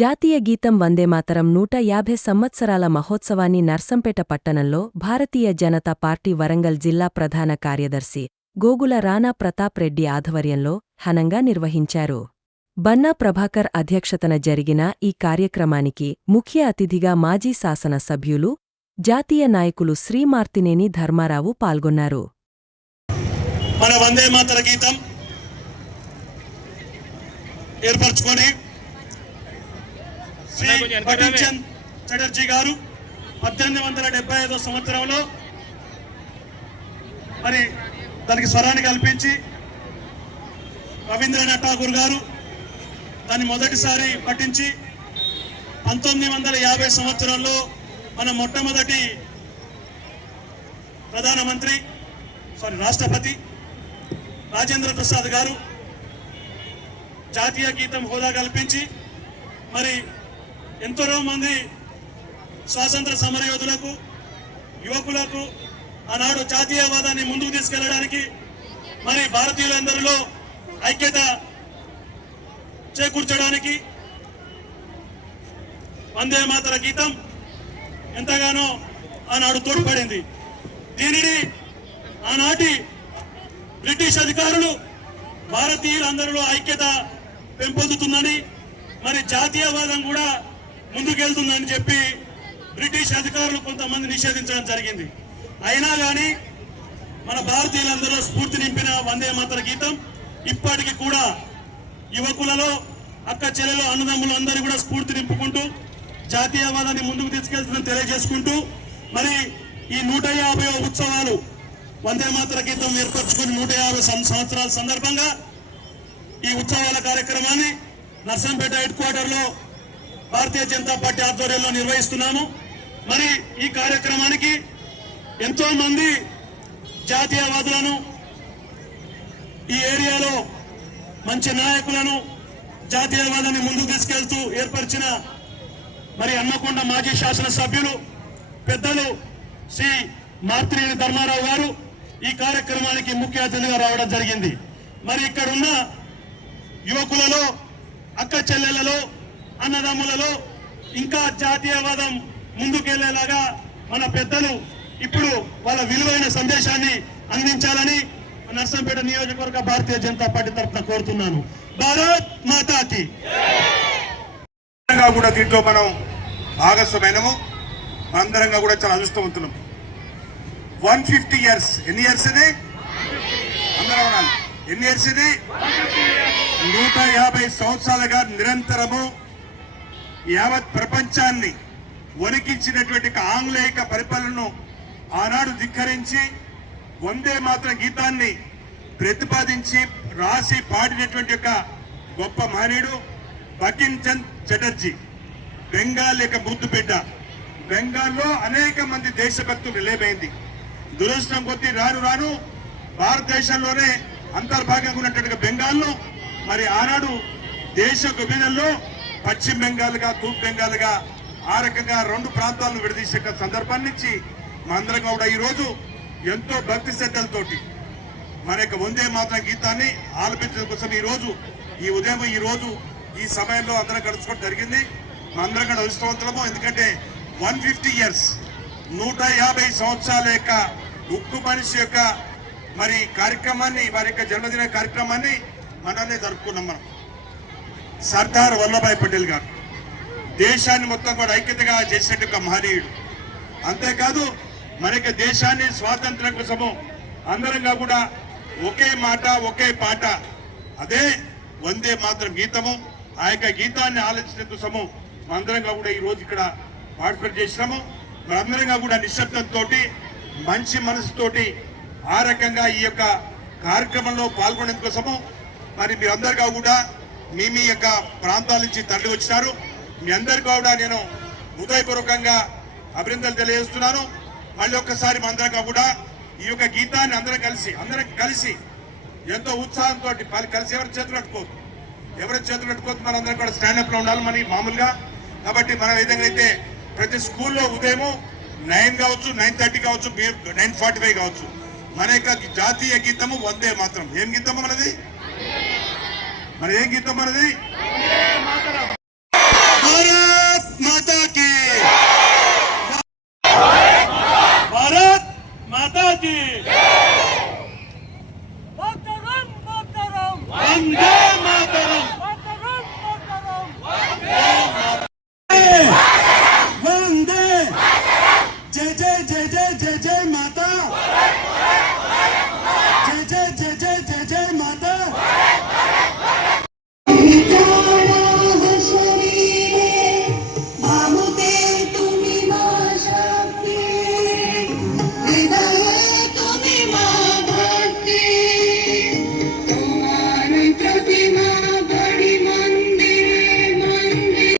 జాతీయ గీతం వందేమాతరం 150 సంవత్సరాల మహోత్సవాన్ని నర్సంపేట పట్టణంలో భారతీయ జనతా పార్టీ వరంగల్ జిల్లా ప్రధాన కార్యదర్శి గోగుల రాణా ప్రతాప్ రెడ్డి ఆధ్వర్యంలో ఘనంగా నిర్వహించారు. బన్నా ప్రభాకర్ అధ్యక్షతన జరిగిన ఈ కార్యక్రమానికి ముఖ్య అతిథిగా మాజీ శాసన సభ్యులు, జాతీయ నాయకులు శ్రీ మార్తినేని ధర్మారావు పాల్గొన్నారు. మన వందే మాతర గీతం ఏర్పరచుకొని శ్రీ బటిచంద్ చటర్జీ గారు 1875 సంవత్సరంలో మరి దానికి స్వరాన్ని కల్పించి రవీంద్రనాథ్ ఠాగూర్ గారు దాన్ని మొదటిసారి పఠించి 1950 సంవత్సరంలో మన మొట్టమొదటి రాష్ట్రపతి రాజేంద్ర ప్రసాద్ గారు జాతీయ గీతం హోదా కల్పించి మరి ఎంతో మంది స్వాతంత్ర సమరయోధులకు, యువకులకు ఆనాడు జాతీయవాదాన్ని ముందుకు తీసుకెళ్లడానికి మరి భారతీయులందరిలో ఐక్యత చేకూర్చడానికి వందే మాతర గీతం ఎంతగానో ఆనాడు తోడ్పడింది. దీనిని ఆనాటి బ్రిటిష్ అధికారులు భారతీయులందరిలో ఐక్యత పెంపొందుతుందని, మరి జాతీయవాదం కూడా ముందుకెళ్తుందని చెప్పి బ్రిటిష్ అధికారులు కొంతమంది నిషేధించడం జరిగింది. అయినా కానీ మన భారతీయులందరూ స్ఫూర్తి నింపిన వందే మాతర గీతం ఇప్పటికీ కూడా యువకులలో, అక్క చెల్లెలు, అన్నదమ్ములు అందరూ కూడా స్ఫూర్తి నింపుకుంటూ జాతీయవాదాన్ని ముందుకు తీసుకెళ్తుందని తెలియజేసుకుంటూ మరి ఈ 150వ ఉత్సవాలు వందే మాతర గీతం ఏర్పరచుకుని 150 సంవత్సరాల సందర్భంగా ఈ ఉత్సవాల కార్యక్రమాన్ని నర్సంపేట హెడ్ క్వార్టర్లో భారతీయ జనతా పార్టీ ఆధ్వర్యంలో నిర్వహిస్తున్నాము. మరి ఈ కార్యక్రమానికి ఎంతో మంది జాతీయవాదులను, ఈ ఏరియాలో మంచి నాయకులను, జాతీయవాదాన్ని ముందుకు తీసుకెళ్తూ ఏర్పరిచిన మరి హన్మకొండ మాజీ శాసనసభ్యులు పెద్దలు శ్రీ మార్తినేని ధర్మారావు గారు ఈ కార్యక్రమానికి ముఖ్య అతిథిగా రావడం జరిగింది. మరి ఇక్కడున్న యువకులలో, అక్క చెల్లెలలో, అన్నదమ్ములలో ఇంకా జాతీయవాదం ముందుకెళ్లేలాగా మన పెద్దలు ఇప్పుడు వాళ్ళ విలువైన సందేశాన్ని అందించాలని నర్సంపేట నియోజకవర్గ భారతీయ జనతా పార్టీ తరఫున కోరుతున్నాను. భారత్ మాతాకి. కూడా దీంట్లో మనం భాగస్వామైనము, మనందరంగా కూడా చాలా అదృష్టవంతులం. 150 years. ఎన్ని ఇయర్స్ ఇది? అందరూ అనాలి. ఎన్ని ఇయర్స్ ఇది? 150 సంవత్సరాలుగా నిరంతరము యావత్ ప్రపంచాన్ని వణికించినటువంటి ఆంగ్లేయ పరిపాలనను ఆనాడు ధిక్కరించి వందే మాతరం గీతాన్ని ప్రతిపాదించి రాసి పాడినటువంటి ఒక గొప్ప మహనీయుడు బకించంద్ చటర్జీ. బెంగాల్ యొక్క ముద్దు బిడ్డ. బెంగాల్లో అనేక మంది దేశభక్తులు నిలయమైంది. దురదృష్టం కొద్దీ రాను రాను భారతదేశంలోనే అంతర్భాగంగా ఉన్నట్టుగా బెంగాల్లో మరి ఆనాడు దేశ విభజనలో పశ్చిమ బెంగాల్గా, తూర్పు బెంగాల్గా ఆ రకంగా 2 ప్రాంతాలను విడదీసే సందర్భం నుంచి మనందరం కూడా ఈరోజు ఎంతో భక్తి శ్రద్ధలతోటి మన యొక్క వందే మాతరం గీతాన్ని ఆలపించడం కోసం ఈ ఉదయం ఈ సమయంలో అందరం గడుచుకోవడం జరిగింది. మనందరం కూడా అదృష్టవంతులము. ఎందుకంటే 150 years 150 సంవత్సరాల యొక్క ఉక్కు మనిషి యొక్క మరి కార్యక్రమాన్ని, వారి యొక్క జన్మదిన కార్యక్రమాన్ని మనల్ని జరుపుకున్నాం. మనం సర్దార్ వల్లభాయ్ పటేల్ గారు దేశాన్ని మొత్తం కూడా ఐక్యతగా చేసినట్టు మహనీయుడు. అంతేకాదు మన యొక్క దేశాన్ని స్వాతంత్ర్యం కోసము అందరంగా కూడా ఒకే మాట, ఒకే పాట, అదే వందే మాతరం గీతము. ఆ యొక్క గీతాన్ని ఆలోచించడం కోసము మనందరంగా కూడా ఈరోజు ఇక్కడ పార్టిసిపేట్ చేసినాము. మనందరంగా కూడా నిశ్శబ్దంతో, మంచి మనసుతోటి ఆ రకంగా ఈ యొక్క కార్యక్రమంలో పాల్గొనేందుకు కోసము మరి మీరందరిగా కూడా మీ యొక్క ప్రాంతాల నుంచి తరలి వచ్చినారు. మీ అందరికీ కూడా నేను హృదయపూర్వకంగా అభినందనలు తెలియజేస్తున్నాను. మళ్ళీ ఒక్కసారి మనందరంగా కూడా ఈ యొక్క గీతాన్ని అందరం కలిసి ఎంతో ఉత్సాహంతో కలిసి ఎవరి చేతులు పెట్టుకోవద్దు, మనందరం కూడా స్టాండప్ లో ఉండాలి మనకి మామూలుగా. కాబట్టి మనం ఏ విధంగా అయితే ప్రతి స్కూల్లో ఉదయం 9 కావచ్చు, 9:30 కావచ్చు, 9:45 కావచ్చు, మన యొక్క జాతీయ గీతము వందే మాతరం. ఏం గీతము మనది? ఏం గీతం మనది? భారత్ మాతా కీ భారత్ మాతా కీ